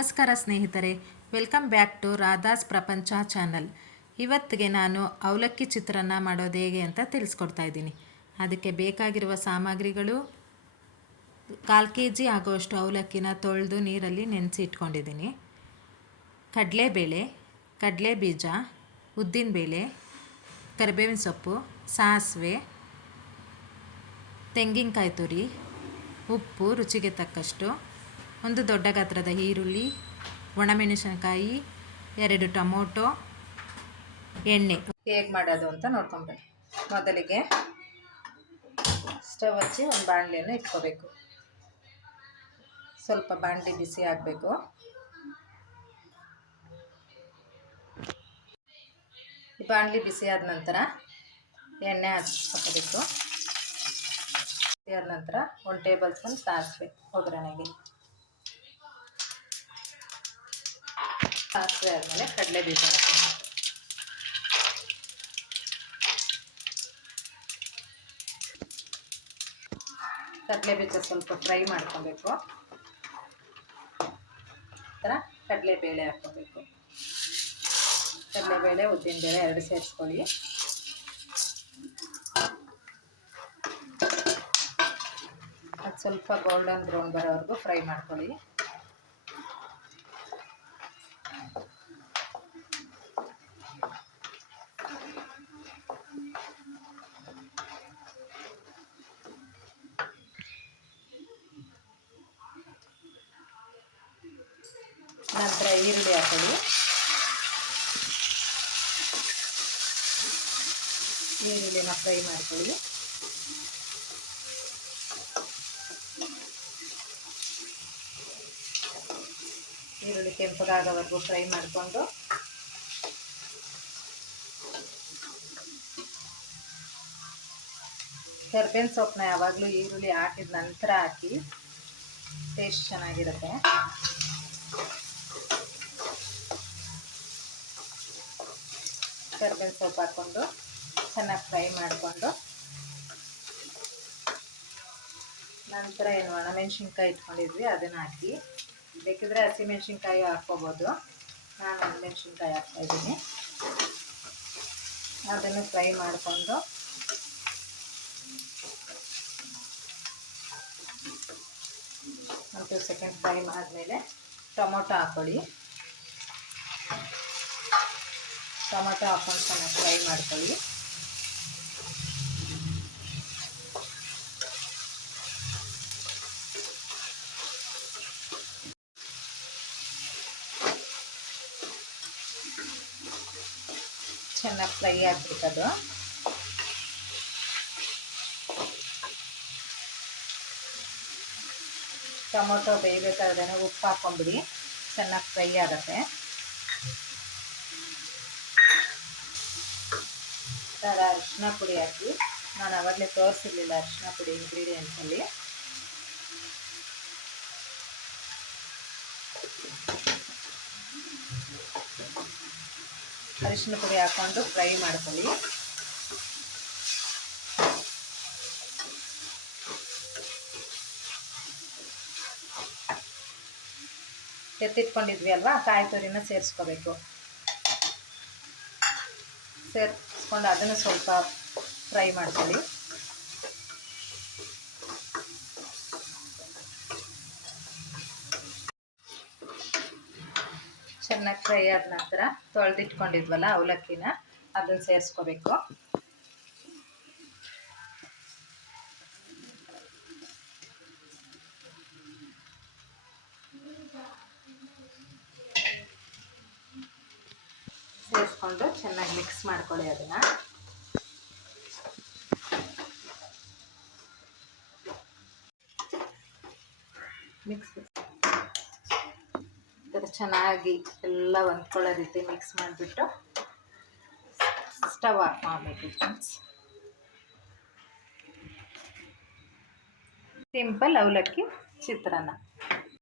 ನಮಸ್ಕಾರ ಸ್ನೇಹಿತರೆ, welcome back to Radha's ಪ್ರಪಂಚ ಚಾನಲ್. ಇವತ್ತಿಗೆ ನಾನು ಅವಲಕ್ಕಿ ಚಿತ್ರಾನ್ನ ಮಾಡೋದು ಹೇಗೆ ಅಂತ ತಿಳಿಸ್ಕೊಡ್ತಾ ಇದ್ದೀನಿ. ಅದಕ್ಕೆ ಬೇಕಾಗಿರುವ ಸಾಮಗ್ರಿಗಳು: 1/4 kg ಆಗುವಷ್ಟು ಅವಲಕ್ಕಿನ ತೊಳೆದು ನೀರಲ್ಲಿ ನೆನೆಸಿ ಇಟ್ಕೊಂಡಿದ್ದೀನಿ. ಕಡಲೆಬೇಳೆ, ಕಡಲೆ ಬೀಜ, ಉದ್ದಿನಬೇಳೆ, ಕರಿಬೇವಿನ ಸೊಪ್ಪು, ಸಾಸಿವೆ, ತೆಂಗಿನಕಾಯಿ ತುರಿ, ಉಪ್ಪು ರುಚಿಗೆ ತಕ್ಕಷ್ಟು, ಒಂದು ದೊಡ್ಡ ಗಾತ್ರದ ಈರುಳ್ಳಿ, ಒಣಮೆಣಸಿನಕಾಯಿ, 2 ಟೊಮೊಟೊ, ಎಣ್ಣೆ. ಹೇಗೆ ಮಾಡೋದು ಅಂತ ನೋಡ್ಕೊಂಬಿಡಿ. ಮೊದಲಿಗೆ ಸ್ಟವ್ ಹಚ್ಚಿ ಒಂದು ಬಾಣಲೆಯನ್ನು ಇಟ್ಕೋಬೇಕು. ಸ್ವಲ್ಪ ಬಾಣಲೆ ಬಿಸಿ ಆಗಬೇಕು. ಬಾಣಲೆ ಬಿಸಿ ಆದ ನಂತರ ಎಣ್ಣೆ ಹಾಕಬೇಕು. ಬಿಸಿ ಆದ ನಂತರ 1 ಟೇಬಲ್ ಸ್ಪೂನ್ ಸಾಸಿವೆ ಒಗ್ಗರಣೆಗೆ. ಸಾಸಿವೆ ಆದಮೇಲೆ ಕಡಲೆ ಬೀಜ ಹಾಕಬೇಕು. ಕಡಲೆ ಬೀಜ ಸ್ವಲ್ಪ ಫ್ರೈ ಮಾಡ್ಕೊಬೇಕು. ನಂತರ ಕಡಲೆಬೇಳೆ ಹಾಕ್ಕೋಬೇಕು. ಕಡಲೆಬೇಳೆ, ಉದ್ದಿನಬೇಳೆ 2 ಸೇರಿಸ್ಕೊಳ್ಳಿ. ಅದು ಸ್ವಲ್ಪ ಗೋಲ್ಡನ್ ಬ್ರೌನ್ ಬರೋವರೆಗೂ ಫ್ರೈ ಮಾಡ್ಕೊಳ್ಳಿ. ನಂತರ ಈರುಳ್ಳಿ ಹಾಕೊಳ್ಳಿ. ಈರುಳ್ಳಿನ ಫ್ರೈ ಮಾಡ್ಕೊಳ್ಳಿ. ಈರುಳ್ಳಿ ಕೆಂಪಗಾಗೋವರೆಗೂ ಫ್ರೈ ಮಾಡಿಕೊಂಡು ಕರಿಬೇವಿನ ಸೊಪ್ಪನ್ನ ಯಾವಾಗಲೂ ಈರುಳ್ಳಿ ಹಾಕಿದ ನಂತರ ಹಾಕಿ, ಟೇಸ್ಟ್ ಚೆನ್ನಾಗಿರುತ್ತೆ. ಕರಿಬೇವಿನ ಸೊಪ್ಪು ಹಾಕ್ಕೊಂಡು ಚೆನ್ನಾಗಿ ಫ್ರೈ ಮಾಡಿಕೊಂಡು ನಂತರ ಒಣಮೆಣ್ಸಿನ್ಕಾಯಿ ಇಟ್ಕೊಂಡಿದ್ವಿ ಅದನ್ನು ಹಾಕಿ. ಬೇಕಿದ್ರೆ ಹಸಿಮೆಣ್ಸಿನ್ಕಾಯಿ ಹಾಕ್ಕೋಬೋದು. ನಾನು ಒಣಮೆಣ್ಸಿನ್ಕಾಯಿ ಹಾಕ್ತಾಯಿದ್ದೀನಿ. ಅದನ್ನು ಫ್ರೈ ಮಾಡಿಕೊಂಡು ಒಂದು 2 ಸೆಕೆಂಡ್ ಫ್ರೈ ಆದಮೇಲೆ ಟೊಮೊಟೊ ಹಾಕ್ಕೊಳ್ಳಿ. ಟೊಮೊಟೊ ಹಾಕ್ಕೊಂಡು ಚೆನ್ನಾಗಿ ಫ್ರೈ ಮಾಡ್ಕೊಳ್ಳಿ. ಚೆನ್ನಾಗಿ ಫ್ರೈ ಆಗ್ಬೇಕದು. ಟೊಮೊಟೊ ಬೇಯಬೇಕಾದ್ರೆ ಉಪ್ಪು ಹಾಕ್ಕೊಂಬಿಡಿ, ಚೆನ್ನಾಗಿ ಫ್ರೈ ಆಗುತ್ತೆ. ಅರಿಶಿನ ಪುಡಿ ಹಾಕಿ. ನಾನು ಆವಾಗಲೇ ತೋರಿಸಿರ್ಲಿಲ್ಲ ಅರಿಶಿನ ಪುಡಿ ಇಂಗ್ರೀಡಿಯೆಂಟ್ಸಲ್ಲಿ. ಅರಿಶಿನ ಪುಡಿ ಹಾಕ್ಕೊಂಡು ಫ್ರೈ ಮಾಡ್ಕೊಳ್ಳಿ. ಎತ್ತಿಟ್ಕೊಂಡಿದ್ವಿ ಅಲ್ವಾ, ಕಾಯಿ ತುರಿನ ಸೇರಿಸ್ಕೋಬೇಕು. ಸೇರಿಸ್ಕೊಂಡು ಅದನ್ನು ಸ್ವಲ್ಪ ಫ್ರೈ ಮಾಡ್ಕೊಳ್ಳಿ. ಚೆನ್ನಾಗಿ ಫ್ರೈ ಆದ ನಂತರ ತೊಳೆದಿಟ್ಕೊಂಡಿದ್ವಲ್ಲ ಅವಲಕ್ಕಿನ ಅದನ್ನು ಸೇರಿಸ್ಕೋಬೇಕು. ಸೇರಿಸ್ಕೊಂಡು ಚೆನ್ನಾಗಿ ಮಿಕ್ಸ್ ಮಾಡ್ಕೊಳ್ಳಿ. ಅದನ್ನು ಮಿಕ್ಸ್ ಚೆನ್ನಾಗಿ ಎಲ್ಲ ಹೊಂದ್ಕೊಳ್ಳೋ ರೀತಿ ಮಿಕ್ಸ್ ಮಾಡಿಬಿಟ್ಟು ಸ್ಟವ್ ಆಫ್ ಮಾಡಬೇಕು ಫ್ರೆಂಡ್ಸ್. ಸಿಂಪಲ್ ಅವಲಕ್ಕಿ ಚಿತ್ರಾನ್ನ.